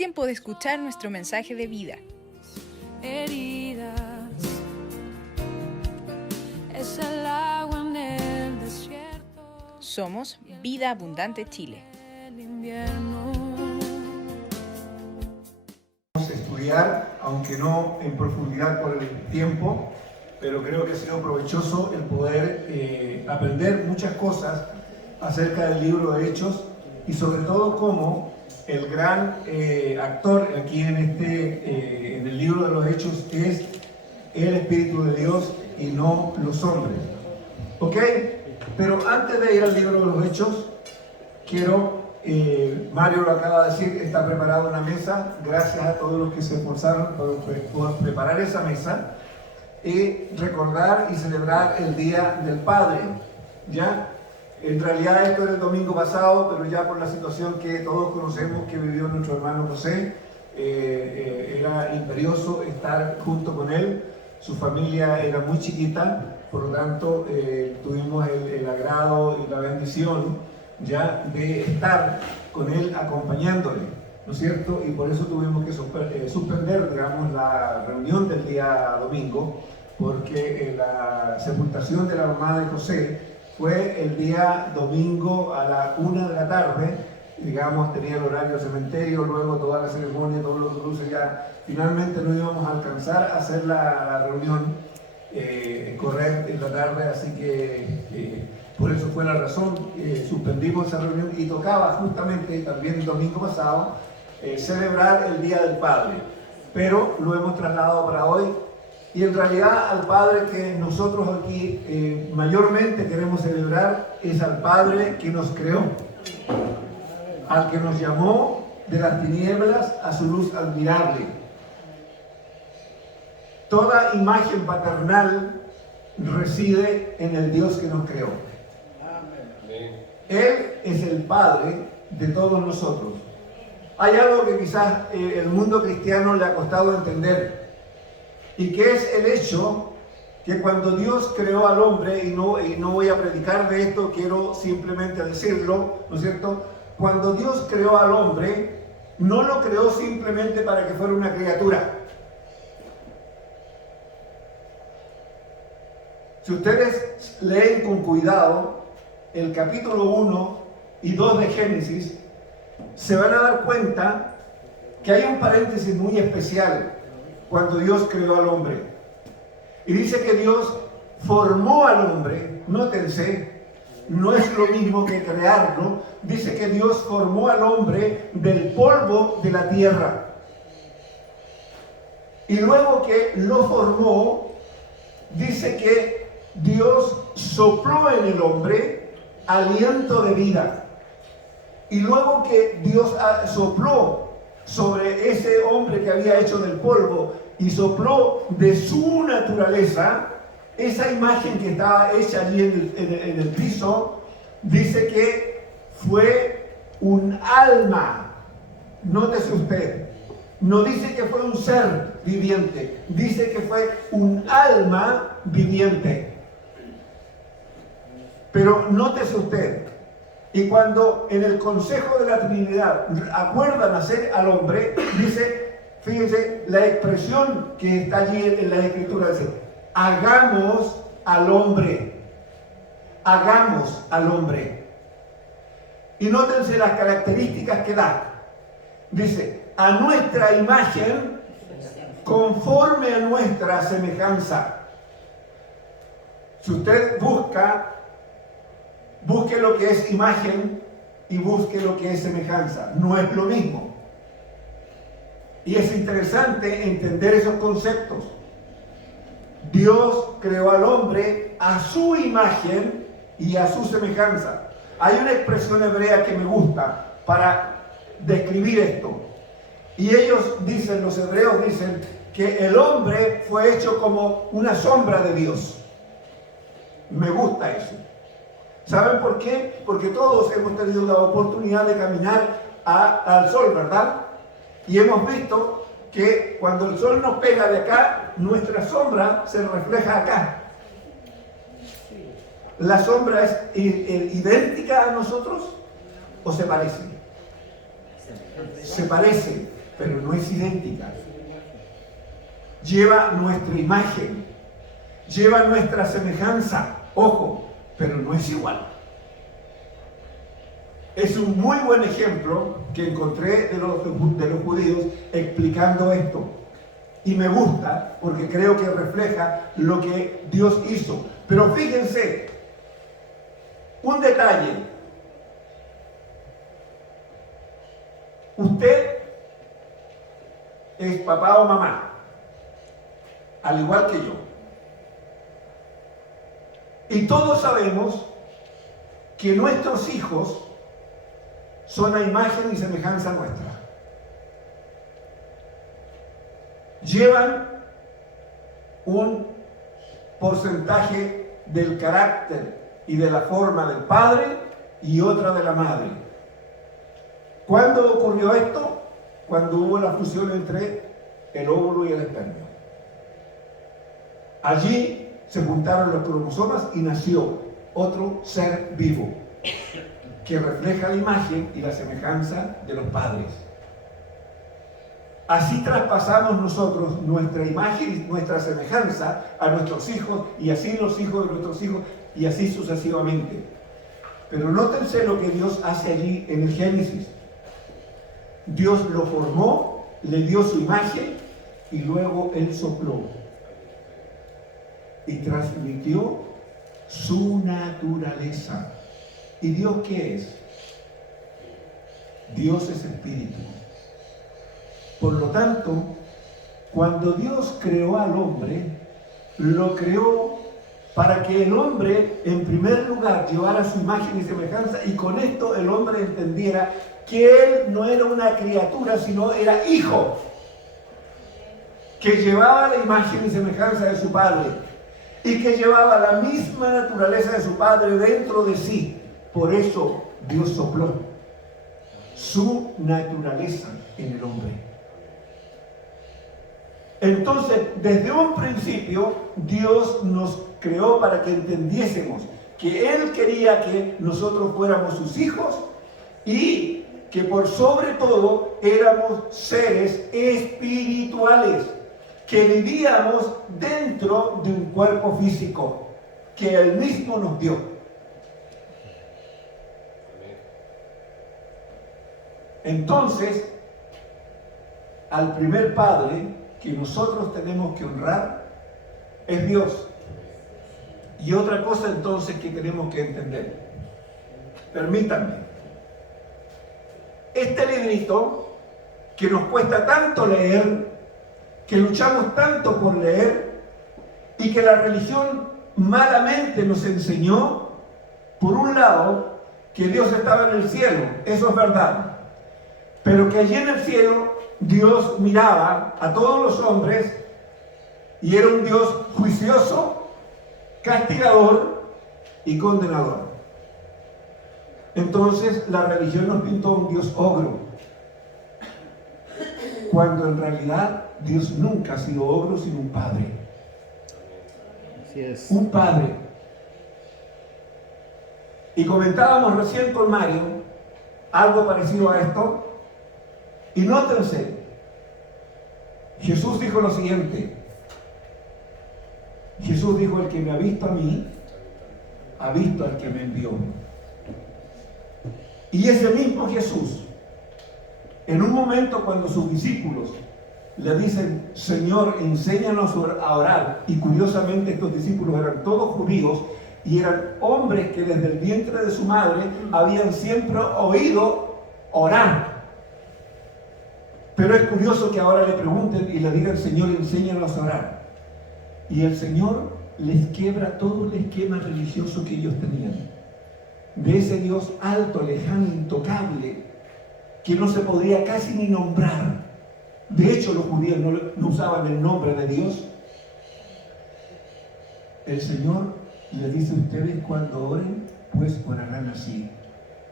tiempo de escuchar nuestro mensaje de vida. Heridas, es el agua en el desierto. Somos Vida Abundante Chile. El invierno. Vamos a estudiar, aunque no en profundidad por el tiempo, pero creo que ha sido provechoso el poder aprender muchas cosas acerca del libro de Hechos y sobre todo cómo el gran actor aquí en el libro de los Hechos es el Espíritu de Dios y no los hombres. ¿Ok? Pero antes de ir al libro de los Hechos, quiero, Mario lo acaba de decir, está preparada una mesa, gracias a todos los que se esforzaron por preparar esa mesa, y recordar y celebrar el Día del Padre, ¿ya? En realidad esto era el domingo pasado, pero ya por la situación que todos conocemos que vivió nuestro hermano José, era imperioso estar junto con él. Su familia era muy chiquita, por lo tanto tuvimos el agrado y la bendición ya de estar con él acompañándole, ¿no es cierto? Y por eso tuvimos que suspender, digamos, la reunión del día domingo, porque la sepultación de la mamá de José fue el día domingo a la 1 de la tarde, digamos, tenía el horario del cementerio, luego toda la ceremonia, todos los cruces, ya finalmente no íbamos a alcanzar a hacer la reunión correcta en la tarde, así que por eso fue la razón, suspendimos esa reunión y tocaba justamente también el domingo pasado celebrar el Día del Padre, pero lo hemos trasladado para hoy. Y en realidad al Padre que nosotros aquí mayormente queremos celebrar es al Padre que nos creó, al que nos llamó de las tinieblas a su luz admirable. Toda imagen paternal reside en el Dios que nos creó. Él es el Padre de todos nosotros. Hay algo que quizás el mundo cristiano le ha costado entender, y que es el hecho que cuando Dios creó al hombre, y no voy a predicar de esto, quiero simplemente decirlo, ¿no es cierto? Cuando Dios creó al hombre, no lo creó simplemente para que fuera una criatura. Si ustedes leen con cuidado el capítulo 1 y 2 de Génesis, se van a dar cuenta que hay un paréntesis muy especial cuando Dios creó al hombre. Y dice que Dios formó al hombre, nótense, no es lo mismo que crearlo, dice que Dios formó al hombre del polvo de la tierra. Y luego que lo formó, dice que Dios sopló en el hombre aliento de vida. Y luego que Dios sopló sobre ese hombre que había hecho del polvo y sopló de su naturaleza, esa imagen que estaba hecha allí en el piso, dice que fue un alma. Nótese usted, no dice que fue un ser viviente, dice que fue un alma viviente. Pero nótese usted, y cuando en el Consejo de la Trinidad acuerdan hacer al hombre, dice, fíjense, la expresión que está allí en la Escritura dice, hagamos al hombre, hagamos al hombre. Y nótense las características que da. Dice, a nuestra imagen, conforme a nuestra semejanza. Si usted busque lo que es imagen y busque lo que es semejanza. No es lo mismo. Y es interesante entender esos conceptos. Dios creó al hombre a su imagen y a su semejanza. Hay una expresión hebrea que me gusta para describir esto. Y ellos dicen, los hebreos dicen, que el hombre fue hecho como una sombra de Dios. Me gusta eso. ¿Saben por qué? Porque todos hemos tenido la oportunidad de caminar al sol, ¿verdad? Y hemos visto que cuando el sol nos pega de acá, nuestra sombra se refleja acá. ¿La sombra es idéntica a nosotros o se parece? Se parece. pero no es idéntica. Lleva nuestra imagen, lleva nuestra semejanza, ojo, pero no es igual. Es un muy buen ejemplo que encontré de los judíos explicando esto. Y me gusta porque creo que refleja lo que Dios hizo. Pero fíjense, un detalle. Usted es papá o mamá, al igual que yo. Y todos sabemos que nuestros hijos son a imagen y semejanza nuestra. Llevan un porcentaje del carácter y de la forma del padre y otra de la madre. ¿Cuándo ocurrió esto? Cuando hubo la fusión entre el óvulo y el esperma. Allí se juntaron los cromosomas y nació otro ser vivo que refleja la imagen y la semejanza de los padres. Así traspasamos nosotros nuestra imagen y nuestra semejanza a nuestros hijos, y así los hijos de nuestros hijos, y así sucesivamente. Pero nótense lo que Dios hace allí en el Génesis. Dios lo formó, le dio su imagen, y luego Él sopló y transmitió su naturaleza. ¿Y Dios qué es? Dios es espíritu. Por lo tanto, cuando Dios creó al hombre, lo creó para que el hombre, en primer lugar, llevara su imagen y semejanza, y con esto el hombre entendiera que él no era una criatura, sino era hijo, que llevaba la imagen y semejanza de su padre, y que llevaba la misma naturaleza de su padre dentro de sí. Por eso Dios sopló su naturaleza en el hombre. Entonces, desde un principio, Dios nos creó para que entendiésemos que Él quería que nosotros fuéramos sus hijos y que por sobre todo éramos seres espirituales, que vivíamos dentro de un cuerpo físico que Él mismo nos dio. Entonces, al primer padre que nosotros tenemos que honrar es Dios. Y otra cosa entonces que tenemos que entender. Permítanme. Este librito que nos cuesta tanto leer, que luchamos tanto por leer y que la religión malamente nos enseñó, por un lado, que Dios estaba en el cielo, eso es verdad. Pero que allí en el cielo Dios miraba a todos los hombres y era un Dios juicioso, castigador y condenador. Entonces la religión nos pintó un Dios ogro, cuando en realidad Dios nunca ha sido ogro sino un padre. Así es. Un padre. Y comentábamos recién con Mario algo parecido a esto. Y nótense, Jesús dijo lo siguiente. Jesús dijo: el que me ha visto a mí, ha visto al que me envió. Y ese mismo Jesús, en un momento cuando sus discípulos le dicen: Señor, enséñanos a orar, y curiosamente estos discípulos eran todos judíos y eran hombres que desde el vientre de su madre habían siempre oído orar. Pero es curioso que ahora le pregunten y le digan: Señor, enséñanos a orar. Y el Señor les quiebra todo el esquema religioso que ellos tenían. De ese Dios alto, lejano, intocable, que no se podía casi ni nombrar. De hecho, los judíos no usaban el nombre de Dios. El Señor les dice: ustedes cuando oren, pues orarán así.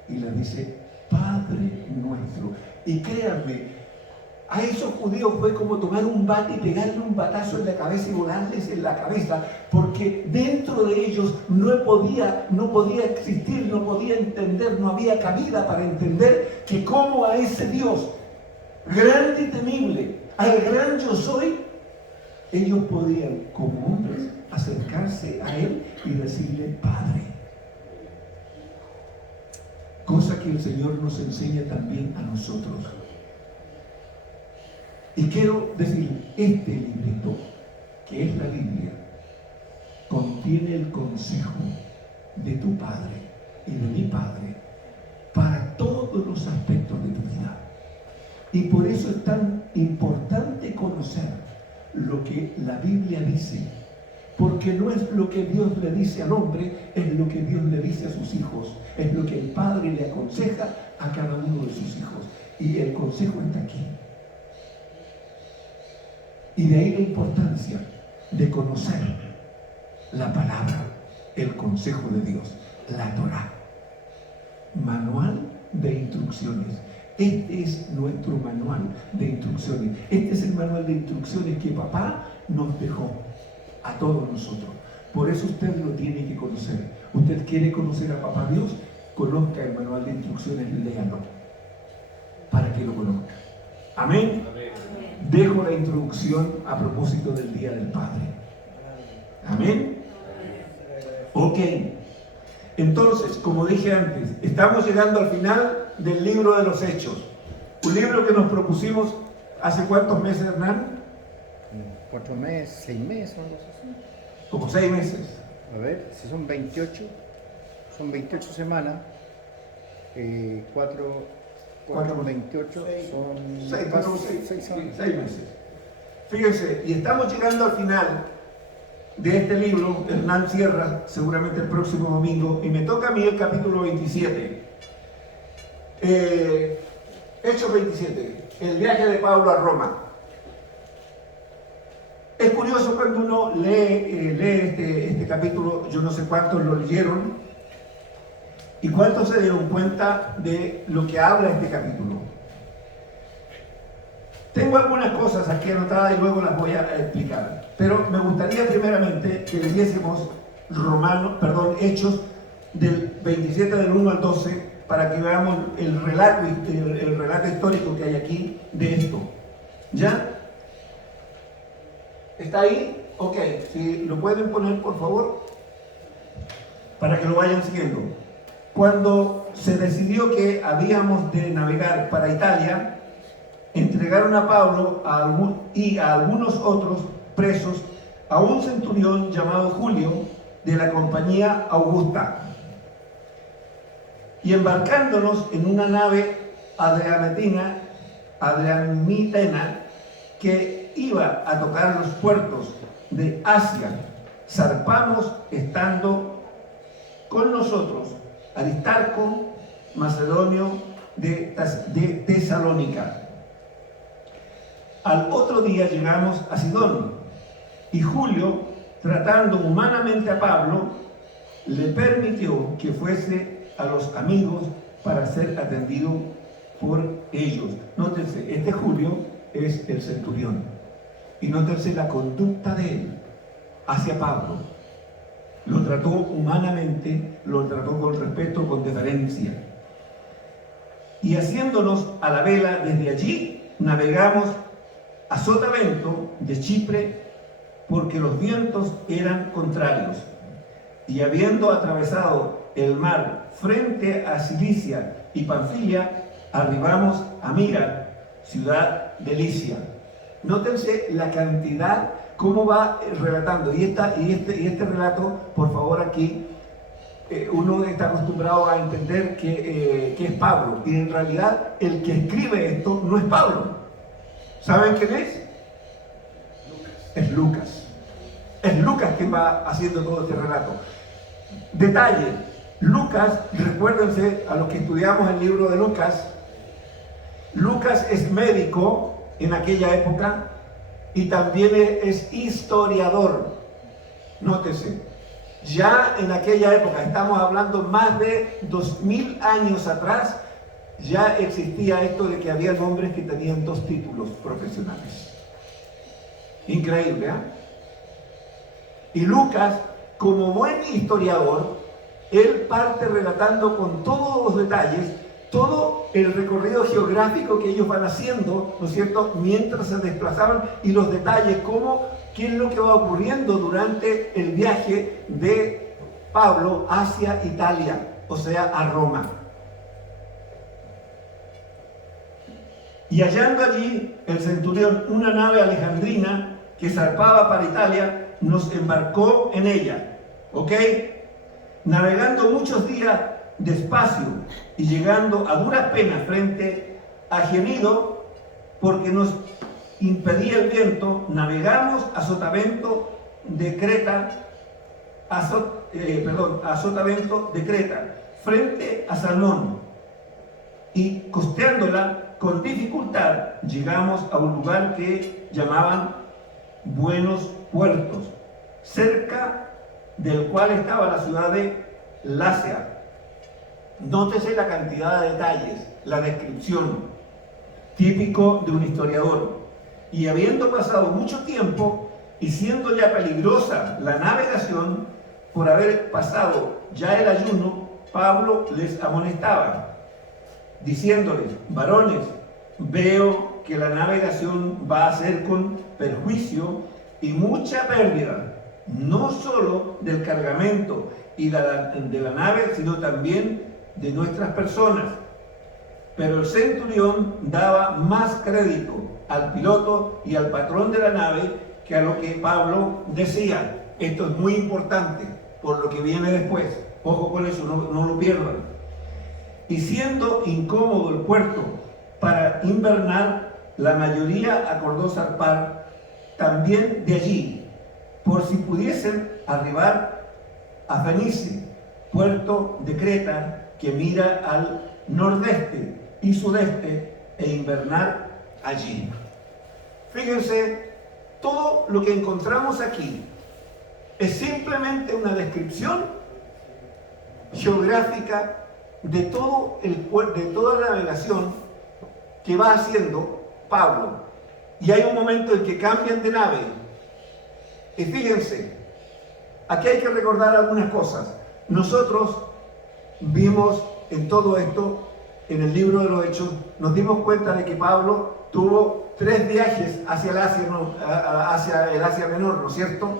Y les dice: Padre nuestro. Y créanme, a esos judíos fue como tomar un bate y pegarle un batazo en la cabeza y volarles en la cabeza, porque dentro de ellos no podía existir, no podía entender, no había cabida para entender que como a ese Dios grande y temible, al gran yo soy, ellos podían, como hombres, acercarse a Él y decirle Padre. Cosa que el Señor nos enseña también a nosotros. Y quiero decir, este librito, que es la Biblia, contiene el consejo de tu Padre y de mi Padre para todos los aspectos de tu vida. Y por eso es tan importante conocer lo que la Biblia dice, porque no es lo que Dios le dice al hombre, es lo que Dios le dice a sus hijos, es lo que el Padre le aconseja a cada uno de sus hijos. Y el consejo está aquí. Y de ahí la importancia de conocer la palabra, el consejo de Dios, la Torá, manual de instrucciones. Este es nuestro manual de instrucciones. Este es el manual de instrucciones que papá nos dejó a todos nosotros. Por eso usted lo tiene que conocer. Usted quiere conocer a papá Dios, conozca el manual de instrucciones, léalo para que lo conozca. Amén. Dejo la introducción a propósito del Día del Padre. Amén. Ok. Entonces, como dije antes, estamos llegando al final del libro de los Hechos. Un libro que nos propusimos hace ¿cuántos meses, Hernán? 4 meses, 6 meses, no sé si. Como 6 meses. A ver, si son 28 semanas, 4 con 28 son 6 meses. Fíjense, y estamos llegando al final de este libro. Hernán cierra seguramente el próximo domingo y me toca a mí el capítulo 27. Hechos 27, el viaje de Pablo a Roma. Es curioso cuando uno lee este capítulo, yo no sé cuántos lo leyeron y cuántos se dieron cuenta de lo que habla este capítulo. Tengo algunas cosas aquí anotadas y luego las voy a explicar, pero me gustaría primeramente que leyésemos Hechos del 27 del 1 al 12 para que veamos el relato histórico que hay aquí de esto. ¿Ya? ¿Está ahí? Ok, si lo pueden poner por favor, para que lo vayan siguiendo. Cuando se decidió que habíamos de navegar para Italia, entregaron a Pablo y a algunos otros presos a un centurión llamado Julio de la compañía Augusta. Y embarcándonos en una nave adriamitena que iba a tocar los puertos de Asia, zarpamos estando con nosotros Aristarco, macedonio de Tesalónica. Al otro día llegamos a Sidón y Julio, tratando humanamente a Pablo, le permitió que fuese a los amigos para ser atendido por ellos. Nótense, este Julio es el centurión. Y nótense la conducta de él hacia Pablo. Lo trató humanamente, lo trató con respeto, con deferencia. Y haciéndonos a la vela desde allí, navegamos a Sotavento de Chipre, porque los vientos eran contrarios. Y habiendo atravesado el mar frente a Cilicia y Panfilia, arribamos a Mira, ciudad de Licia. Nótense la cantidad, cómo va relatando. Y este relato, por favor, aquí, uno está acostumbrado a entender que es Pablo. Y en realidad, el que escribe esto no es Pablo. ¿Saben quién es? Es Lucas. Es Lucas quien va haciendo todo este relato. Detalle. Lucas, recuérdense a los que estudiamos el libro de Lucas, Lucas es médico en aquella época y también es historiador. Nótese, ya en aquella época, estamos hablando más de 2000 años atrás, ya existía esto de que había hombres que tenían 2 títulos profesionales. Increíble, ¿eh? Y Lucas, como buen historiador, él parte relatando con todos los detalles todo el recorrido geográfico que ellos van haciendo, ¿no es cierto?, mientras se desplazaban, y los detalles, qué es lo que va ocurriendo durante el viaje de Pablo hacia Italia, o sea, a Roma. Y hallando allí el centurión una nave alejandrina que zarpaba para Italia, nos embarcó en ella, ¿ok? Navegando muchos días despacio y llegando a duras penas frente a Genido, porque nos impedía el viento, navegamos a Sotavento de Creta, a Sotavento de Creta, frente a Salmón, y costeándola con dificultad llegamos a un lugar que llamaban Buenos Puertos, cerca del cual estaba la ciudad de Lasea. Nótese la cantidad de detalles, la descripción, típico de un historiador. Y habiendo pasado mucho tiempo y siendo ya peligrosa la navegación, por haber pasado ya el ayuno, Pablo les amonestaba, diciéndoles: varones, veo que la navegación va a ser con perjuicio y mucha pérdida, no solo del cargamento y de la nave, sino también de nuestras personas. Pero el centurión daba más crédito al piloto y al patrón de la nave que a lo que Pablo decía. Esto es muy importante por lo que viene después. Ojo con eso, no lo pierdan. Y siendo incómodo el puerto para invernar, la mayoría acordó zarpar también de allí, por si pudiesen arribar a Fenice, puerto de Creta que mira al nordeste y sudeste, e invernar allí. Fíjense, todo lo que encontramos aquí es simplemente una descripción geográfica de toda la navegación que va haciendo Pablo. Y hay un momento en que cambian de nave. Y fíjense, aquí hay que recordar algunas cosas. Nosotros vimos en todo esto, en el libro de los Hechos, nos dimos cuenta de que Pablo tuvo 3 viajes hacia el Asia Menor, ¿no es cierto?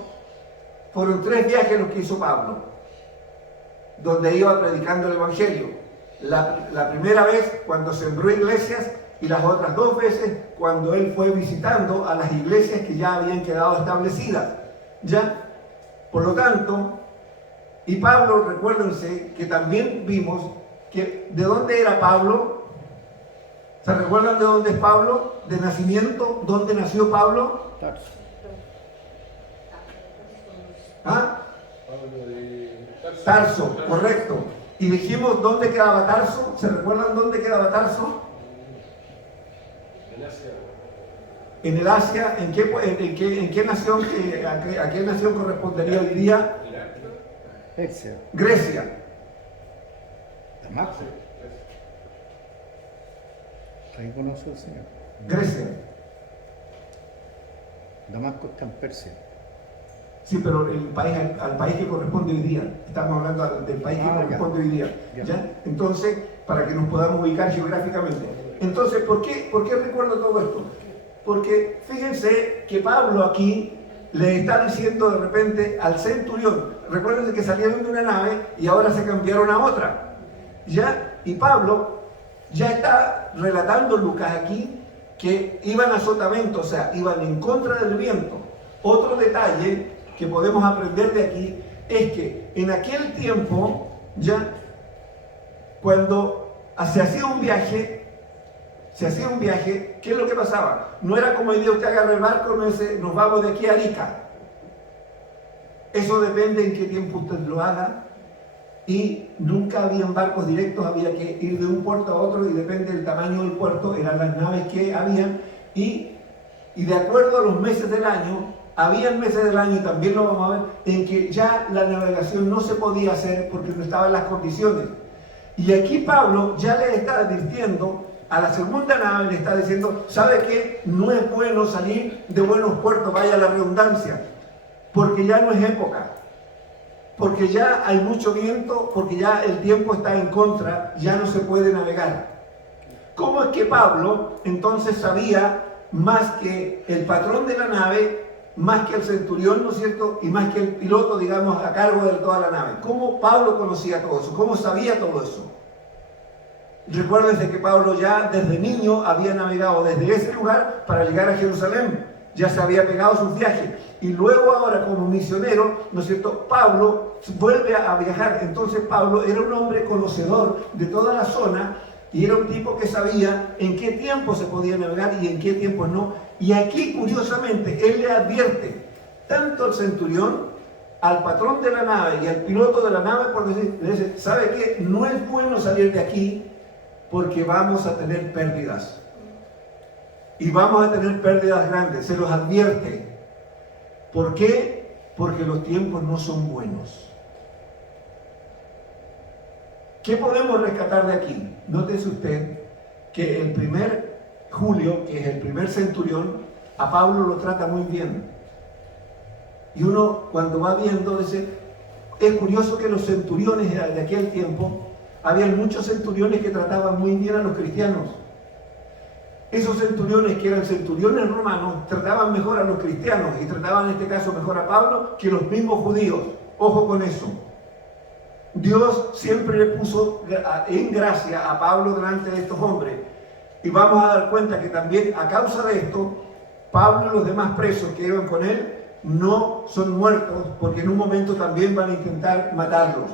Fueron 3 viajes los que hizo Pablo, donde iba predicando el Evangelio. La primera vez cuando sembró iglesias, y las otras 2 veces cuando él fue visitando a las iglesias que ya habían quedado establecidas. ¿Ya? Por lo tanto, y Pablo, recuérdense que también vimos que ¿de dónde era Pablo? ¿Se recuerdan de dónde es Pablo? ¿De nacimiento? ¿Dónde nació Pablo? Tarso. ¿Ah? Tarso, correcto. Y dijimos dónde quedaba Tarso. ¿Se recuerdan dónde quedaba Tarso? En el Asia. ¿En qué nación, a qué nación correspondería hoy día? Grecia. Damasco. Ahí conoce el Señor. Grecia. Damasco está en Persia. Sí, pero al país que corresponde hoy día. Estamos hablando del país que corresponde hoy día. ¿Ya? Entonces, para que nos podamos ubicar geográficamente. Entonces, ¿por qué recuerdo todo esto? Porque fíjense que Pablo aquí le está diciendo de repente al centurión, recuérdense que salieron de una nave y ahora se cambiaron a otra. ¿Ya? Y Pablo ya está relatando Lucas aquí que iban a Sotavento, o sea, iban en contra del viento. Otro detalle que podemos aprender de aquí es que en aquel tiempo, ya, cuando se hacía un viaje, ¿qué es lo que pasaba? No era como hoy día usted agarra el barco y dice, nos vamos de aquí a Arica. Eso depende en qué tiempo usted lo haga. Y nunca habían barcos directos, había que ir de un puerto a otro y depende del tamaño del puerto, eran las naves que habían. Y de acuerdo a los meses del año, habían meses del año, y también lo vamos a ver, en que ya la navegación no se podía hacer porque no estaban las condiciones. Y aquí Pablo ya le está advirtiendo a la segunda nave, le está diciendo, ¿sabe qué? No es bueno salir de buenos puertos, vaya la redundancia, porque ya no es época. porque ya hay mucho viento, porque ya el tiempo está en contra, ya no se puede navegar. ¿Cómo es que Pablo entonces sabía más que el patrón de la nave, más que el centurión, ¿no es cierto? Y más que el piloto, digamos, a cargo de toda la nave. ¿Cómo Pablo conocía todo eso? ¿Cómo sabía todo eso? Recuérdense que Pablo ya desde niño había navegado desde ese lugar para llegar a Jerusalén. Ya se había pegado sus viajes. Y luego ahora como misionero, ¿no es cierto? Pablo vuelve a viajar. Entonces Pablo era un hombre conocedor de toda la zona y era un tipo que sabía en qué tiempo se podía navegar y en qué tiempo no. Y aquí, curiosamente, él le advierte tanto al centurión, al patrón de la nave y al piloto de la nave, por decir, le dice, ¿sabe qué? No es bueno salir de aquí porque vamos a tener pérdidas. Y vamos a tener pérdidas grandes, se los advierte. ¿Por qué? Porque los tiempos no son buenos. ¿Qué podemos rescatar de aquí? Nótese usted que el primer Julio, que es el primer centurión, a Pablo lo trata muy bien. Y uno cuando va viendo, dice, es curioso que los centuriones de aquel tiempo, había muchos centuriones que trataban muy bien a los cristianos. Esos centuriones que eran centuriones romanos trataban mejor a los cristianos y trataban en este caso mejor a Pablo que los mismos judíos. Ojo con eso. Dios siempre le puso en gracia a Pablo delante de estos hombres. Y vamos a dar cuenta que también a causa de esto, Pablo y los demás presos que iban con él no son muertos porque en un momento también van a intentar matarlos.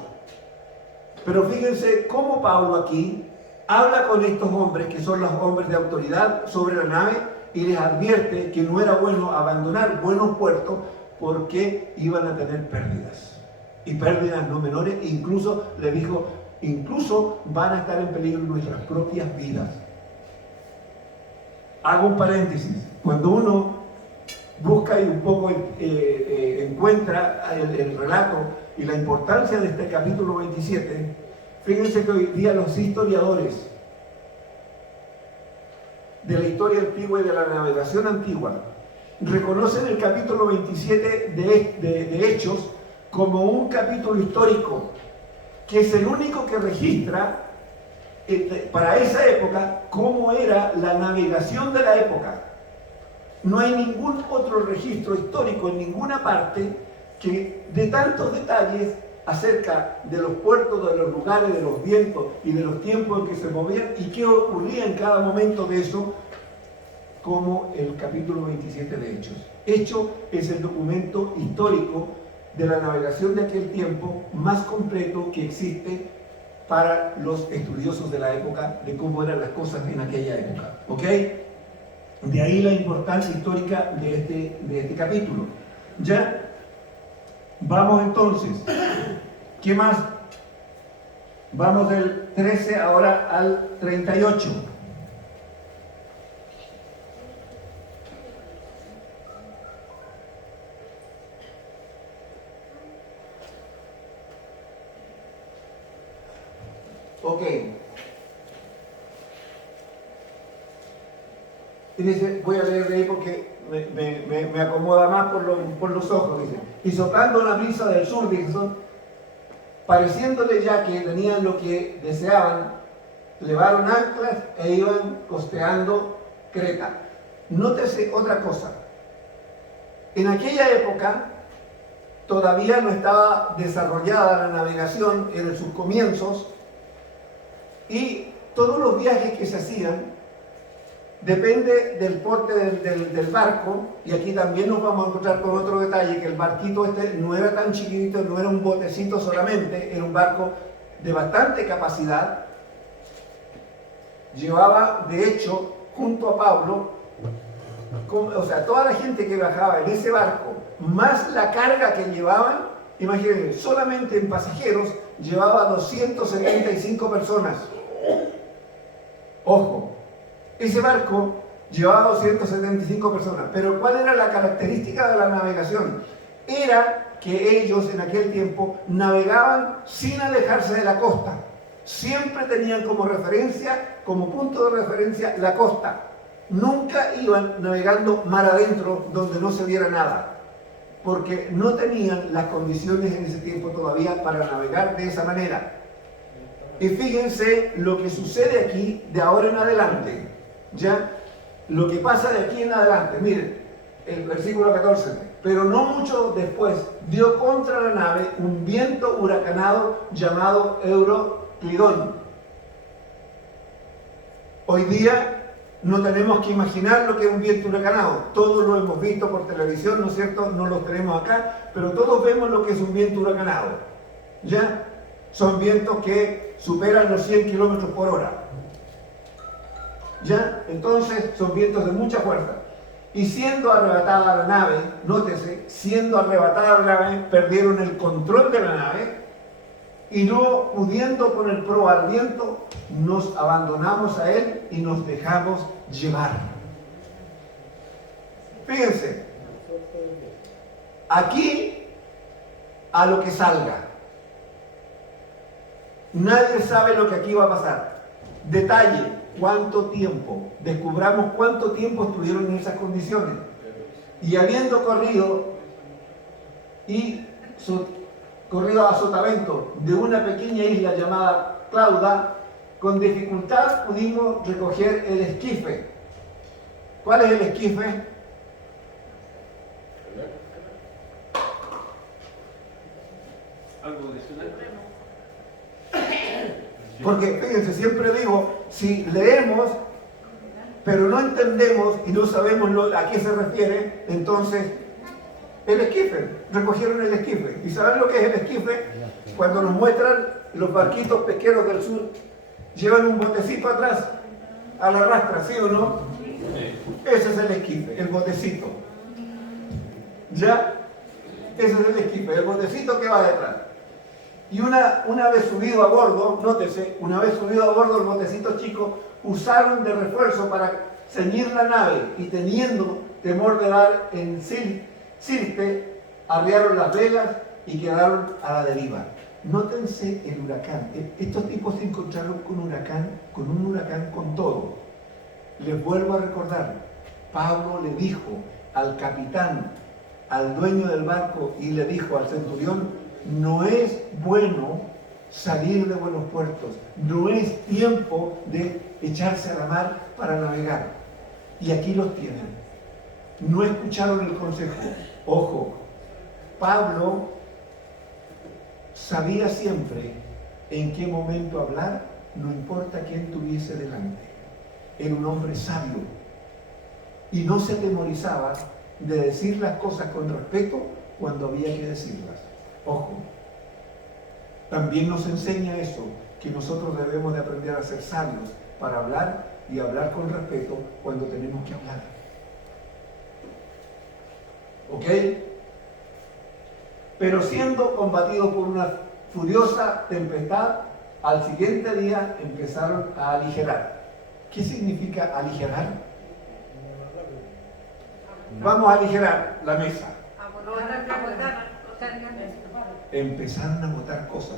Pero fíjense cómo Pablo aquí habla con estos hombres, que son los hombres de autoridad sobre la nave, y les advierte que no era bueno abandonar buenos puertos porque iban a tener pérdidas. Y pérdidas no menores, incluso le dijo, incluso van a estar en peligro nuestras propias vidas. Hago un paréntesis. Cuando uno busca y un poco encuentra el relato y la importancia de este capítulo 27, fíjense que hoy día los historiadores de la historia antigua y de la navegación antigua reconocen el capítulo 27 de Hechos como un capítulo histórico, que es el único que registra para esa época cómo era la navegación de la época. No hay ningún otro registro histórico en ninguna parte que dé tantos detalles acerca de los puertos, de los lugares, de los vientos y de los tiempos en que se movían y qué ocurría en cada momento de eso, como el capítulo 27 de Hechos. Hechos es el documento histórico de la navegación de aquel tiempo más completo que existe para los estudiosos de la época, de cómo eran las cosas en aquella época. ¿Ok? De ahí la importancia histórica de este capítulo. Ya, vamos entonces. ¿Qué más? Vamos del 13 ahora al 38. Ok. Y dice, voy a leer de ahí porque me acomoda más por los ojos, dice. Y soplando la brisa del sur, dice, pareciéndole ya que tenían lo que deseaban, levaron anclas e iban costeando Creta. Nótese otra cosa. En aquella época todavía no estaba desarrollada la navegación en sus comienzos y todos los viajes que se hacían depende del porte del barco, y aquí también nos vamos a encontrar con otro detalle, que el barquito este no era tan chiquitito, no era un botecito solamente, era un barco de bastante capacidad. Llevaba, de hecho, junto a Pablo, o sea, toda la gente que viajaba en ese barco, más la carga que llevaban, imagínense, solamente en pasajeros llevaba 275 personas. Ojo. Ese barco llevaba 275 personas, pero ¿cuál era la característica de la navegación? Era que ellos en aquel tiempo navegaban sin alejarse de la costa. Siempre tenían como referencia, como punto de referencia, la costa. Nunca iban navegando mar adentro donde no se viera nada. porque no tenían las condiciones en ese tiempo todavía para navegar de esa manera. Y fíjense lo que sucede aquí de ahora en adelante, ¿ya? Lo que pasa de aquí en adelante, miren, el versículo 14. Pero no mucho después dio contra la nave un viento huracanado llamado Euroclidón. Hoy día no tenemos que imaginar lo que es un viento huracanado. Todos lo hemos visto por televisión, ¿no es cierto? No lo tenemos acá, pero todos vemos lo que es un viento huracanado. ¿Ya? Son vientos que superan los 100 kilómetros por hora. ¿Ya? Entonces son vientos de mucha fuerza. Y siendo arrebatada la nave, nótese, siendo arrebatada la nave, perdieron el control de la nave y no pudiendo con el proa al viento, nos abandonamos a él y nos dejamos llevar. Fíjense, aquí a lo que salga. Nadie sabe lo que aquí va a pasar. Detalle, ¿cuánto tiempo? Descubramos cuánto tiempo estuvieron en esas condiciones. Y habiendo corrido a sotavento de una pequeña isla llamada Clauda, con dificultad pudimos recoger el esquife. ¿Cuál es el esquife? Algo adicional. Porque fíjense, siempre digo, si leemos, pero no entendemos y no sabemos a qué se refiere, entonces, el esquife, recogieron el esquife. ¿Y saben lo que es el esquife? Cuando nos muestran los barquitos pesqueros del sur, llevan un botecito atrás, a la rastra, ¿sí o no? Ese es el esquife, el botecito. ¿Ya? Ese es el esquife, el botecito que va detrás. Y una vez subido a bordo, nótese, una vez subido a bordo el botecito chico, usaron de refuerzo para ceñir la nave y teniendo temor de dar en sirte, arriaron las velas y quedaron a la deriva. Nótense el huracán. Estos tipos se encontraron con un huracán con todo. Les vuelvo a recordar, Pablo le dijo al capitán, al dueño del barco, y le dijo al centurión: no es bueno salir de buenos puertos, no es tiempo de echarse a la mar para navegar. Y aquí los tienen. No escucharon el consejo. Ojo, Pablo sabía siempre en qué momento hablar, no importa quién tuviese delante. Era un hombre sabio y no se atemorizaba de decir las cosas con respeto cuando había que decirlas. Ojo, también nos enseña eso, que nosotros debemos de aprender a ser sabios para hablar y hablar con respeto cuando tenemos que hablar. ¿Ok? Pero siendo combatidos por una furiosa tempestad, al siguiente día empezaron a aligerar. ¿Qué significa aligerar? Vamos a aligerar la mesa. Empezaron a botar cosas.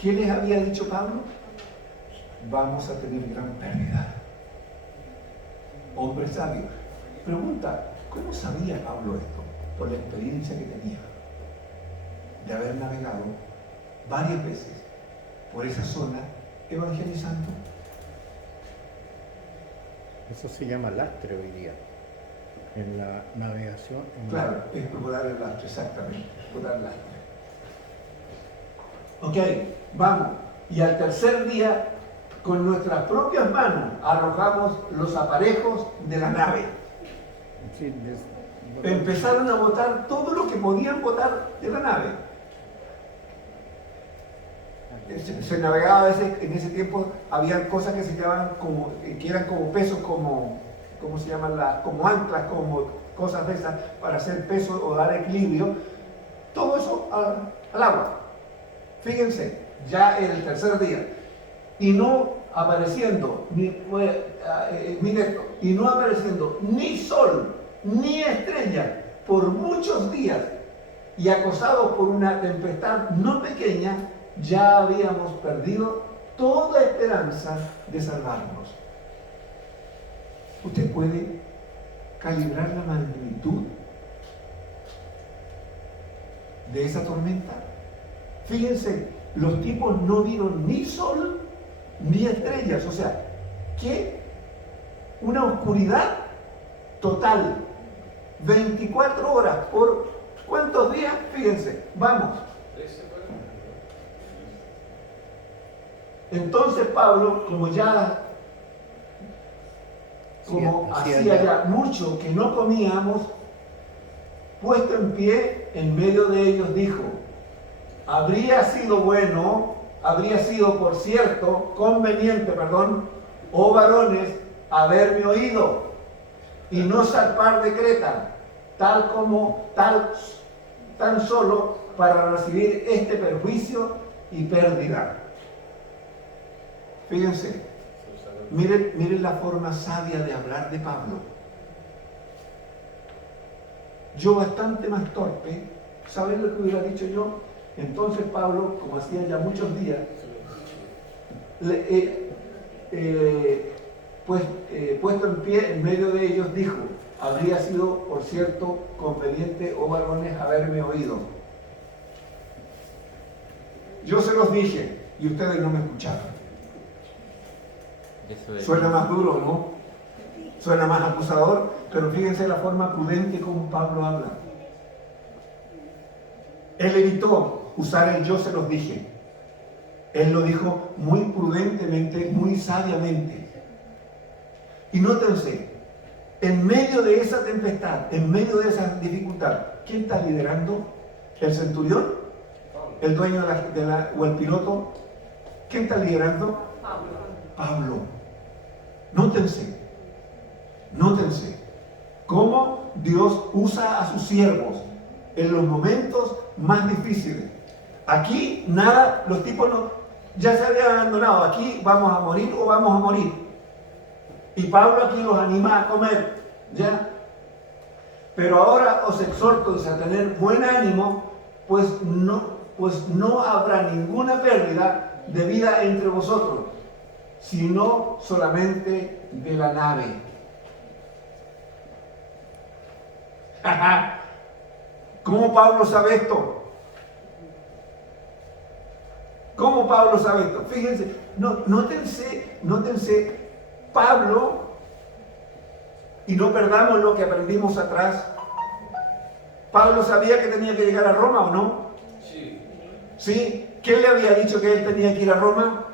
¿Qué les había dicho Pablo? Vamos a tener gran pérdida. Hombre sabio. Pregunta, ¿cómo sabía Pablo esto? Por la experiencia que tenía de haber navegado varias veces por esa zona evangelizando. Eso se llama lastre hoy día. En la navegación. Claro, explorar el lastre, exactamente. Explorar el lastre. Ok, vamos. Y al tercer día, con nuestras propias manos, arrojamos los aparejos de la nave. Sí, Empezaron a botar todo lo que podían botar de la nave. Se navegaba a veces, en ese tiempo, había cosas que se llamaban como, que eran como pesos, como, ¿cómo se llaman? Como anclas, como cosas de esas, para hacer peso o dar equilibrio. Todo eso al agua. Fíjense, ya en el tercer día. Y no apareciendo, y no apareciendo ni sol, ni estrella, por muchos días, y acosados por una tempestad no pequeña, ya habíamos perdido toda esperanza de salvarnos. Usted puede calibrar la magnitud de esa tormenta? Fíjense, los tipos no vieron ni sol ni estrellas, o sea, que una oscuridad total, 24 horas, ¿por cuántos días? Fíjense, vamos. Entonces Pablo, como hacía ya mucho que no comíamos, puesto en pie en medio de ellos, dijo: habría sido por cierto, conveniente, oh varones, haberme oído y no zarpar de Creta, tan solo para recibir este perjuicio y pérdida. Fíjense, miren la forma sabia de hablar de Pablo. Yo bastante más torpe, ¿saben lo que hubiera dicho yo? Entonces Pablo, como hacía ya muchos días, puesto en pie en medio de ellos, dijo: habría sido, por cierto, conveniente, oh varones, haberme oído. Yo se los dije y ustedes no me escucharon. Suena más duro, ¿no? Suena más acusador, pero fíjense la forma prudente como Pablo habla. Él evitó usar el yo se los dije. Él lo dijo muy prudentemente, muy sabiamente. Y nótense, en medio de esa tempestad, en medio de esa dificultad, ¿quién está liderando? ¿El centurión? ¿El dueño o el piloto? ¿Quién está liderando? Pablo. Nótense cómo Dios usa a sus siervos en los momentos más difíciles. Aquí nada, los tipos ya se habían abandonado. Aquí vamos a morir o vamos a morir. Y Pablo aquí los anima a comer, ¿ya? Pero ahora os exhorto a tener buen ánimo, pues no habrá ninguna pérdida de vida entre vosotros, sino solamente de la nave. ¿Cómo Pablo sabe esto? ¿Cómo Pablo sabe esto? Fíjense, nótense Pablo, y no perdamos lo que aprendimos atrás. Pablo sabía que tenía que llegar a Roma, ¿o no? Sí. ¿Sí? ¿Quién le había dicho que él tenía que ir a Roma?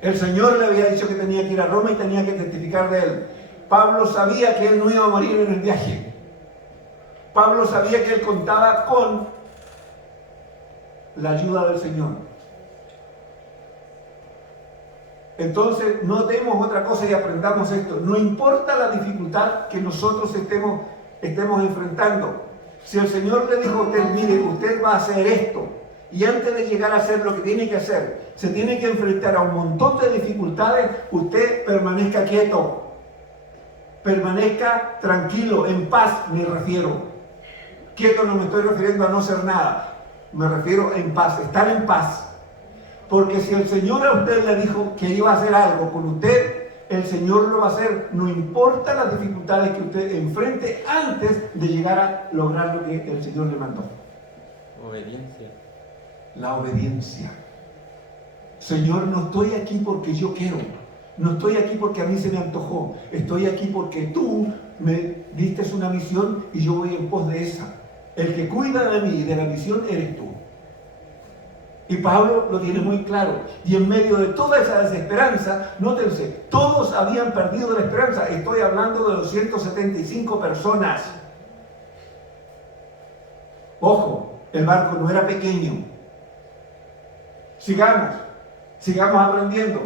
El Señor le había dicho que tenía que ir a Roma y tenía que testificar de él. Pablo sabía que él no iba a morir en el viaje. Pablo sabía que él contaba con la ayuda del Señor. Entonces, notemos otra cosa y aprendamos esto. No importa la dificultad que nosotros estemos enfrentando. Si el Señor le dijo a usted: mire, usted va a hacer esto, y antes de llegar a hacer lo que tiene que hacer, se tiene que enfrentar a un montón de dificultades, usted permanezca quieto, permanezca tranquilo, en paz me refiero. Quieto no me estoy refiriendo a no hacer nada, me refiero en paz, estar en paz. Porque si el Señor a usted le dijo que iba a hacer algo con usted, el Señor lo va a hacer, no importa las dificultades que usted enfrente antes de llegar a lograr lo que el Señor le mandó. Obediencia. La obediencia. Señor, no estoy aquí porque yo quiero, no estoy aquí porque a mí se me antojó, estoy aquí porque tú me diste una misión y yo voy en pos de esa. El que cuida de mí y de la misión eres tú. Y Pablo lo tiene muy claro. Y en medio de toda esa desesperanza, nótense, todos habían perdido la esperanza. Estoy hablando de 275 personas. Ojo, el barco no era pequeño. Sigamos aprendiendo.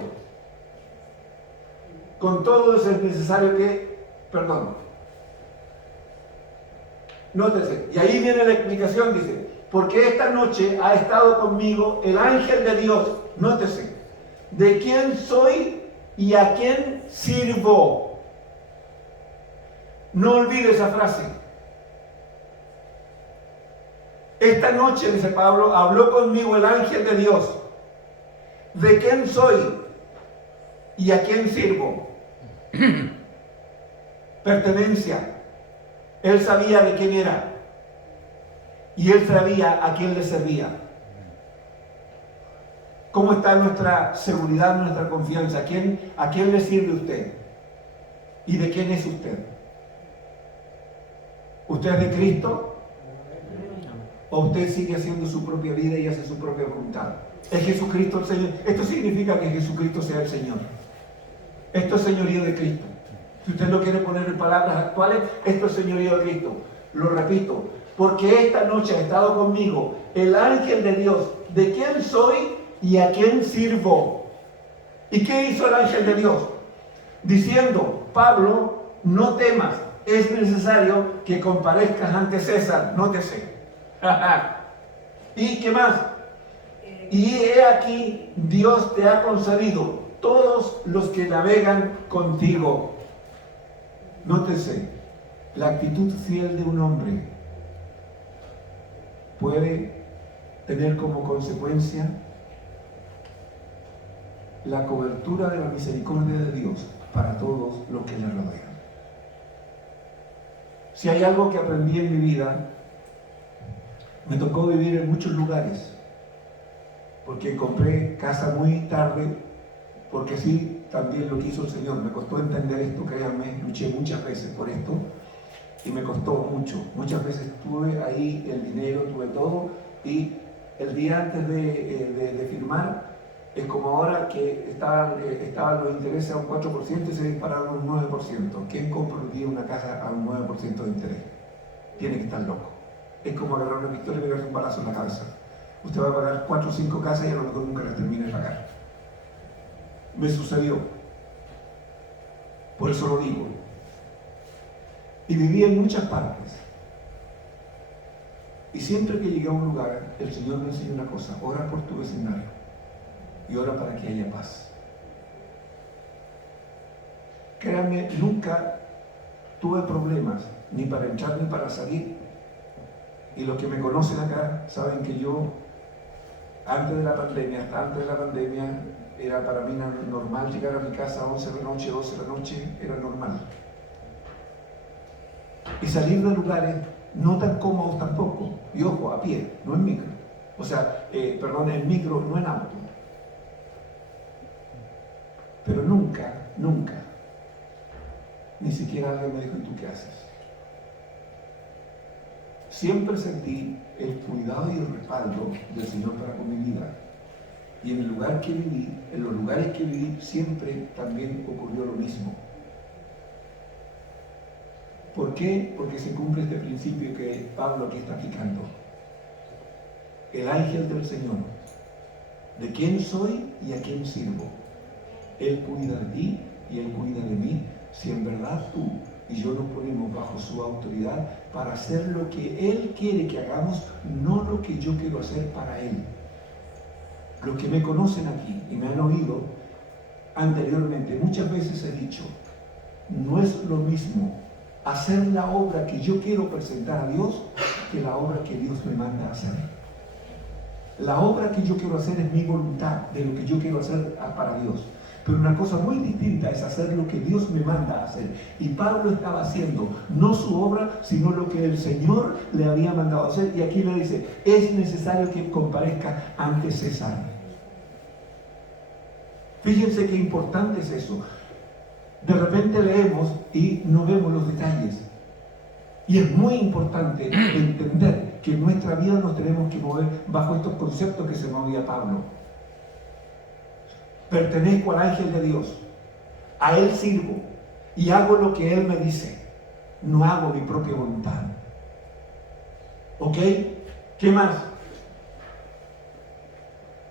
Con todo eso es necesario que, nótense, y ahí viene la explicación, dice: porque esta noche ha estado conmigo el ángel de Dios. Nótese, de quién soy y a quién sirvo. No olvide esa frase. Esta noche, dice Pablo, habló conmigo el ángel de Dios. ¿De quién soy y a quién sirvo? Pertenencia. Él sabía de quién era. Y él sabía a quién le servía. ¿Cómo está nuestra seguridad, nuestra confianza? ¿A quién le sirve usted? ¿Y de quién es usted? ¿Usted es de Cristo? ¿O usted sigue haciendo su propia vida y hace su propia voluntad? ¿Es Jesucristo el Señor? Esto significa que Jesucristo sea el Señor. Esto es señorío de Cristo. Si usted lo quiere poner en palabras actuales, esto es señorío de Cristo. Lo repito, porque esta noche ha estado conmigo el ángel de Dios, de quién soy y a quién sirvo. ¿Y qué hizo el ángel de Dios? Diciendo, Pablo, no temas, es necesario que comparezcas ante César. Nótese. ¿Y qué más? Y he aquí, Dios te ha concedido todos los que navegan contigo. Nótese, la actitud fiel de un hombre puede tener como consecuencia la cobertura de la misericordia de Dios para todos los que le rodean. Si hay algo que aprendí en mi vida, me tocó vivir en muchos lugares, porque compré casa muy tarde, porque sí, también lo quiso el Señor. Me costó entender esto, créanme, luché muchas veces por esto, y me costó mucho. Muchas veces tuve ahí el dinero, tuve todo, y el día antes de firmar, es como ahora que estaban los intereses a un 4% y se dispararon a un 9%. ¿Quién compra hoy día una casa a un 9% de interés? Tiene que estar loco. Es como agarrar una pistola y pegarse un balazo en la cabeza. Usted va a pagar 4 o 5 casas y a lo mejor nunca las termine de pagar. Me sucedió. Por eso lo digo. Y viví en muchas partes. Y siempre que llegué a un lugar, el Señor me enseñó una cosa: ora por tu vecindario y ora para que haya paz. Créanme, nunca tuve problemas, ni para entrar ni para salir. Y los que me conocen acá saben que yo, antes de la pandemia, hasta antes de la pandemia, era para mí normal llegar a mi casa a 11 de la noche, 12 de la noche, era normal. Y salir de lugares no tan cómodos tampoco. Y ojo, a pie, no en micro. O sea, en micro, no en auto. Pero nunca, ni siquiera alguien me dijo: ¿y tú qué haces? Siempre sentí el cuidado y el respaldo del Señor para con mi vida. Y en el lugar que viví, en los lugares que viví, siempre también ocurrió lo mismo. ¿Por qué? Porque se cumple este principio que Pablo aquí está aplicando. El ángel del Señor, de quién soy y a quién sirvo. Él cuida de ti y Él cuida de mí, si en verdad tú y yo nos ponemos bajo su autoridad para hacer lo que Él quiere que hagamos, no lo que yo quiero hacer para Él. Los que me conocen aquí y me han oído anteriormente, muchas veces he dicho, no es lo mismo hacer la obra que yo quiero presentar a Dios que la obra que Dios me manda a hacer. La obra que yo quiero hacer es mi voluntad, de lo que yo quiero hacer para Dios. Pero una cosa muy distinta es hacer lo que Dios me manda a hacer. Y Pablo estaba haciendo no su obra, sino lo que el Señor le había mandado a hacer. Y aquí le dice, es necesario que comparezca ante César. Fíjense qué importante es eso. De repente leemos y no vemos los detalles. Y es muy importante entender que en nuestra vida nos tenemos que mover bajo estos conceptos que se movía Pablo. Pertenezco al ángel de Dios, a Él sirvo y hago lo que Él me dice, no hago mi propia voluntad. ¿Ok? ¿Qué más?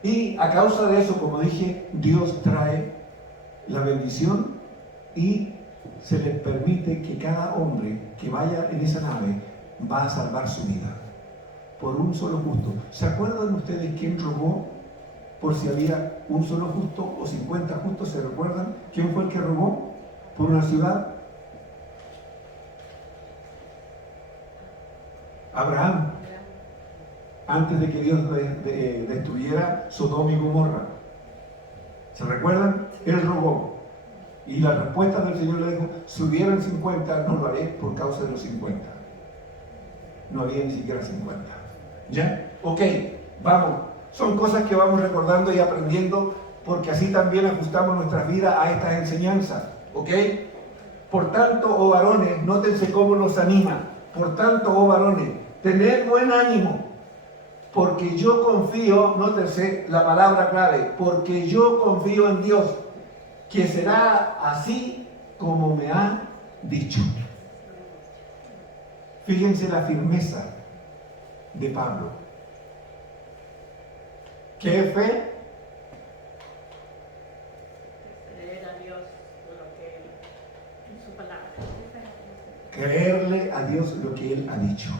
Y a causa de eso, como dije, Dios trae la bendición y se le permite que cada hombre que vaya en esa nave va a salvar su vida por un solo justo. ¿Se acuerdan ustedes quién robó? Por si había un solo justo o 50 justos, ¿se recuerdan? ¿Quién fue el que robó por una ciudad? Abraham. Antes de que Dios destruyera Sodoma y Gomorra. ¿Se recuerdan? Él robó. Y la respuesta del Señor le dijo, si hubieran 50, no lo haré por causa de los 50. No había ni siquiera 50. ¿Ya? Ok, vamos. Son cosas que vamos recordando y aprendiendo porque así también ajustamos nuestras vidas a estas enseñanzas. ¿Ok? Por tanto, oh varones, nótense cómo nos anima. Por tanto, oh varones, tened buen ánimo, porque yo confío, nótense la palabra clave, porque yo confío en Dios, que será así como me ha dicho. Fíjense la firmeza de Pablo. ¿Qué es fe? Creer a Dios lo que Él, en su palabra. Creerle a Dios lo que Él ha dicho.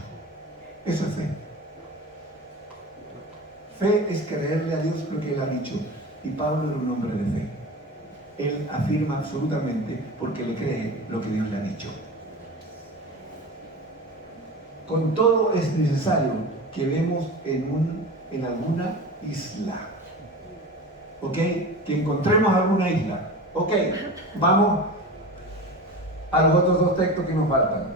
Eso es fe. Fe es creerle a Dios lo que Él ha dicho. Y Pablo es un hombre de fe. Él afirma absolutamente porque le cree lo que Dios le ha dicho. Con todo es necesario que vemos en alguna isla. ¿Ok? Que encontremos alguna isla. ¿Ok? Vamos a los otros dos textos que nos faltan.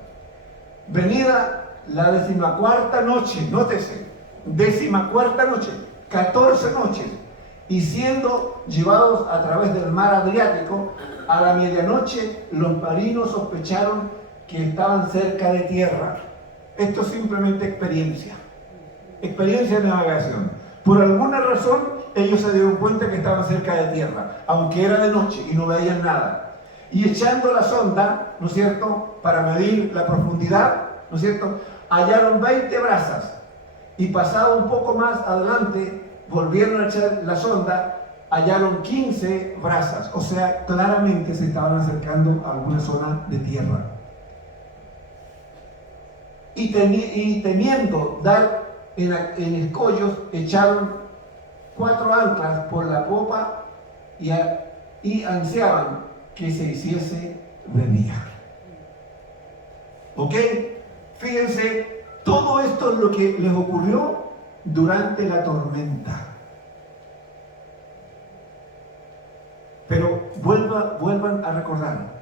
Venida la 14ª noche, nótese, 14ª noche, 14 noches, y siendo llevados a través del mar Adriático, a la medianoche los marinos sospecharon que estaban cerca de tierra. Esto es simplemente experiencia de navegación. Por alguna razón ellos se dieron cuenta que estaban cerca de tierra, aunque era de noche y no veían nada. Y echando la sonda, ¿no es cierto?, para medir la profundidad, ¿no es cierto?, hallaron 20 brazas. Y pasado un poco más adelante, volvieron a echar la sonda, hallaron 15 brazas. O sea, claramente se estaban acercando a alguna zona de tierra. Y temiendo dar en escollos, echaron 4 anclas por la popa y ansiaban que se hiciese de día. ¿Ok? Fíjense, todo esto es lo que les ocurrió durante la tormenta. Pero vuelvan a recordar,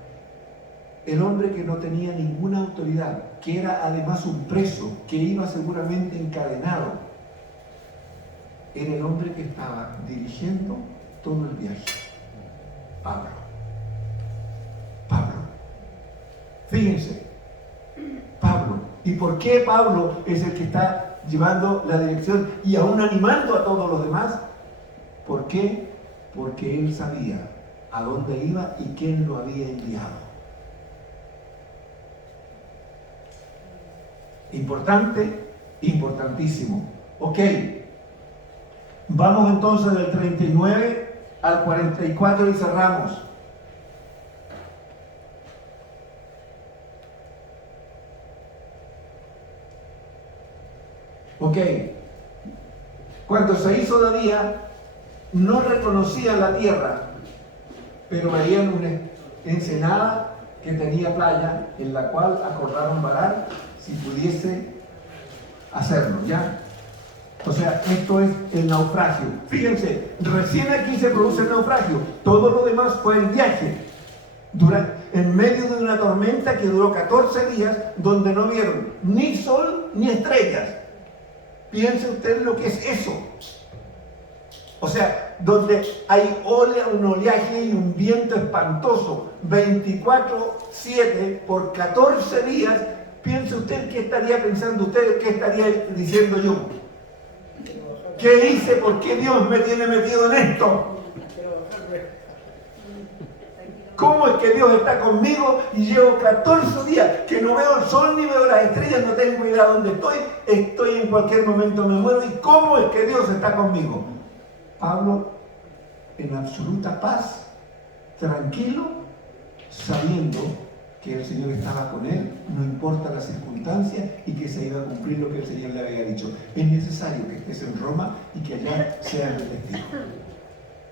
el hombre que no tenía ninguna autoridad, que era además un preso, que iba seguramente encadenado, era el hombre que estaba dirigiendo todo el viaje. Pablo. Fíjense, Pablo. ¿Y por qué Pablo es el que está llevando la dirección y aún animando a todos los demás? ¿Por qué? Porque él sabía a dónde iba y quién lo había enviado. Importante, importantísimo. Ok, vamos entonces del 39 al 44 y cerramos. Ok, cuando se hizo de día, no reconocían la tierra, pero veían una ensenada que tenía playa, en la cual acordaron varar si pudiese hacerlo, ¿ya? O sea, esto es el naufragio. Fíjense, recién aquí se produce el naufragio, todo lo demás fue el viaje. En medio de una tormenta que duró 14 días, donde no vieron ni sol ni estrellas. Piense usted lo que es eso. O sea, donde hay un oleaje y un viento espantoso, 24/7 por 14 días, piense usted qué estaría pensando usted, qué estaría diciendo yo. ¿Qué hice? ¿Por qué Dios me tiene metido en esto? ¿Cómo es que Dios está conmigo y llevo 14 días que no veo el sol ni veo las estrellas, no tengo idea de dónde estoy en cualquier momento me muero? ¿Y cómo es que Dios está conmigo? Pablo, en absoluta paz, tranquilo, sabiendo que el Señor estaba con él, no importa las circunstancias, y que se iba a cumplir lo que el Señor le había dicho. Es necesario que estés en Roma y que allá seas el testigo.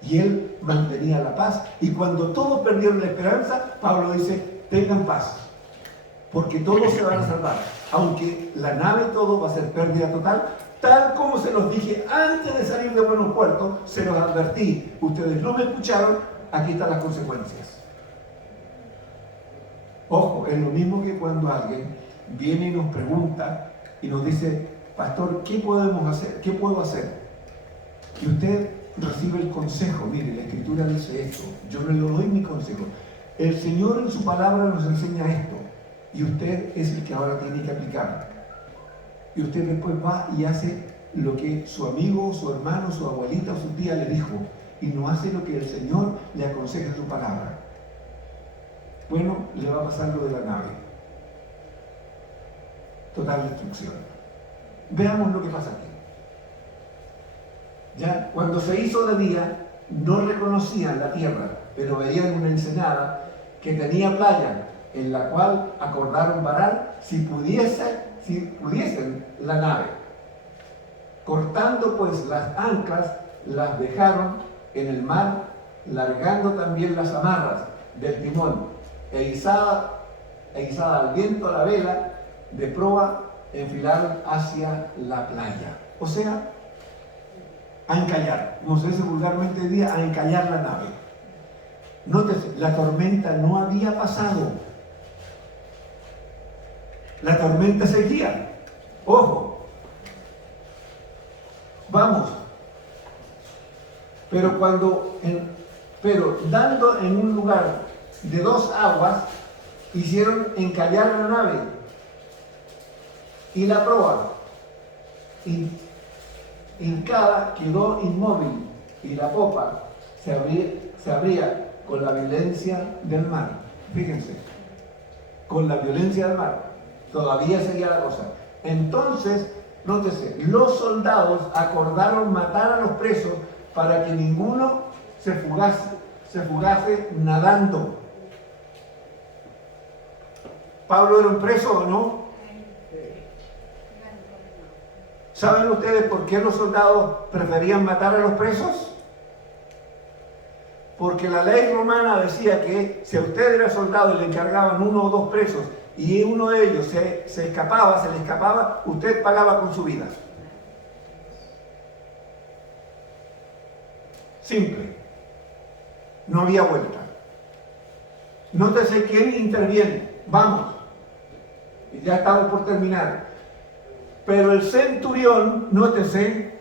Y él mantenía la paz, y cuando todos perdieron la esperanza, Pablo dice, tengan paz, porque todos se van a salvar, aunque la nave todo va a ser pérdida total, tal como se los dije antes de salir de Buenos Puertos, se los advertí, ustedes no me escucharon, aquí están las consecuencias. Ojo, es lo mismo que cuando alguien viene y nos pregunta y nos dice, pastor, ¿qué podemos hacer? ¿Qué puedo hacer? Y usted recibe el consejo. Mire, la Escritura dice esto, yo no le doy mi consejo. El Señor en su palabra nos enseña esto, y usted es el que ahora tiene que aplicar. Y usted después va y hace lo que su amigo, su hermano, su abuelita o su tía le dijo, y no hace lo que el Señor le aconseja en su palabra. Bueno, le va a pasar lo de la nave. Total destrucción. Veamos lo que pasa aquí. Ya, cuando se hizo de día, no reconocían la tierra, pero veían una ensenada que tenía playa, en la cual acordaron varar si pudiesen la nave. Cortando pues las anclas, las dejaron en el mar, largando también las amarras del timón, e izada al viento la vela, de proa enfilaron hacia la playa. O sea, a encallar, como se dice vulgarmente hoy día, a encallar la nave. Nótese, la tormenta no había pasado. La tormenta seguía. Ojo. Vamos. Pero dando en un lugar de 2 aguas, hicieron encallar la nave y la proa hincada quedó inmóvil, y la popa se abría con la violencia del mar. Fíjense, con la violencia del mar. Todavía seguía la cosa. Entonces, nótese, los soldados acordaron matar a los presos para que ninguno se fugase nadando. ¿Pablo era un preso o no? ¿Saben ustedes por qué los soldados preferían matar a los presos? Porque la ley romana decía que si a usted era soldado y le encargaban 1 o 2 presos y uno de ellos se le escapaba, usted pagaba con su vida. Simple. No había vuelta. Nótese quién interviene. Vamos. Y ya estamos por terminar. Pero el centurión, nótese,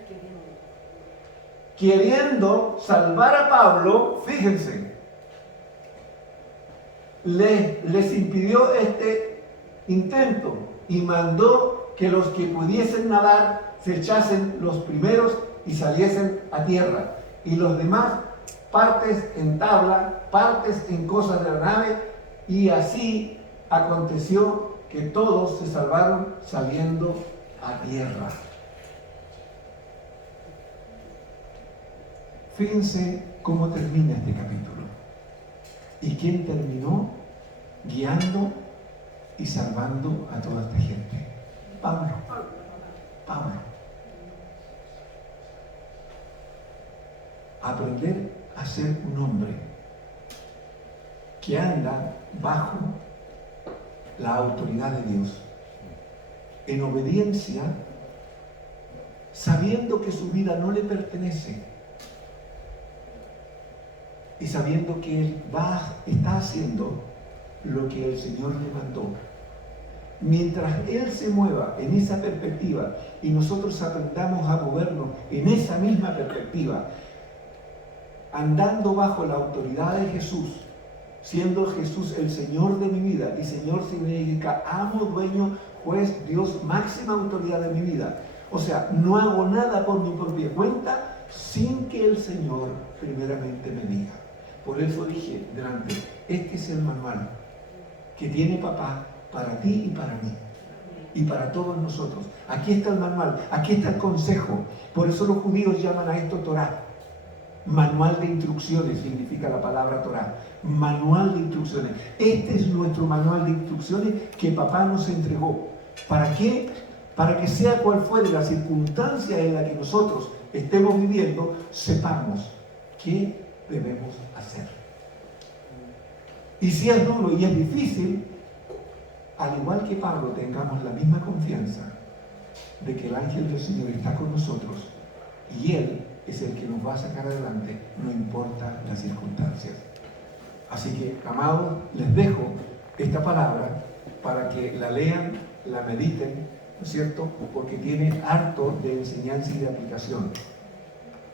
queriendo salvar a Pablo, fíjense, les impidió este intento y mandó que los que pudiesen nadar se echasen los primeros y saliesen a tierra, y los demás partes en tabla, partes en cosas de la nave, y así aconteció que todos se salvaron saliendo a tierra. Fíjense cómo termina este capítulo. ¿Y quién terminó guiando y salvando a toda esta gente? Pablo. Aprender a ser un hombre que anda bajo la autoridad de Dios, en obediencia, sabiendo que su vida no le pertenece y sabiendo que él está haciendo lo que el Señor le mandó. Mientras él se mueva en esa perspectiva y nosotros aprendamos a movernos en esa misma perspectiva, andando bajo la autoridad de Jesús, siendo Jesús el Señor de mi vida, y Señor significa amo, dueño, juez, Dios, máxima autoridad de mi vida. O sea, no hago nada por mi propia cuenta sin que el Señor primeramente me diga. Por eso dije delante, este es el manual que tiene papá para ti y para mí y para todos nosotros. Aquí está el manual, aquí está el consejo. Por eso los judíos llaman a esto Torá. Manual de instrucciones significa la palabra Torá. Manual de instrucciones. Este es nuestro manual de instrucciones que papá nos entregó. ¿Para qué? Para que sea cual fuere la circunstancia en la que nosotros estemos viviendo, sepamos qué debemos hacer. Y si es duro y es difícil, al igual que Pablo, tengamos la misma confianza de que el ángel del Señor está con nosotros y Él es el que nos va a sacar adelante, no importa las circunstancias. Así que, amados, les dejo esta palabra para que la lean, la mediten, ¿no es cierto? Porque tiene harto de enseñanza y de aplicación.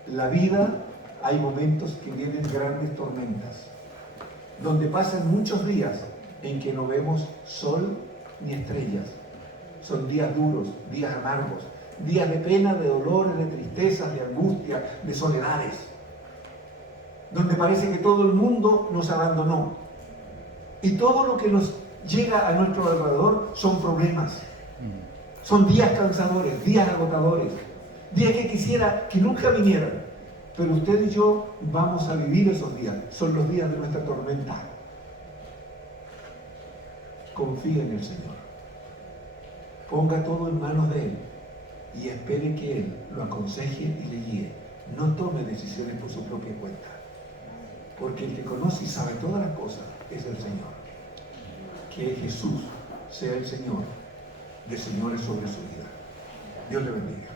La vida, hay momentos que vienen grandes tormentas, donde pasan muchos días en que no vemos sol ni estrellas. Son días duros, días amargos, días de pena, de dolores, de tristezas, de angustia, de soledades, donde parece que todo el mundo nos abandonó. Y todo lo que nos llega a nuestro alrededor son problemas. Son días cansadores, días agotadores, días que quisiera que nunca vinieran. Pero usted y yo vamos a vivir esos días. Son los días de nuestra tormenta. Confía en el Señor. Ponga todo en manos de Él y espere que Él lo aconseje y le guíe. No tome decisiones por su propia cuenta. Porque el que conoce y sabe todas las cosas es el Señor. Que Jesús sea el Señor de señores sobre su vida. Dios le bendiga.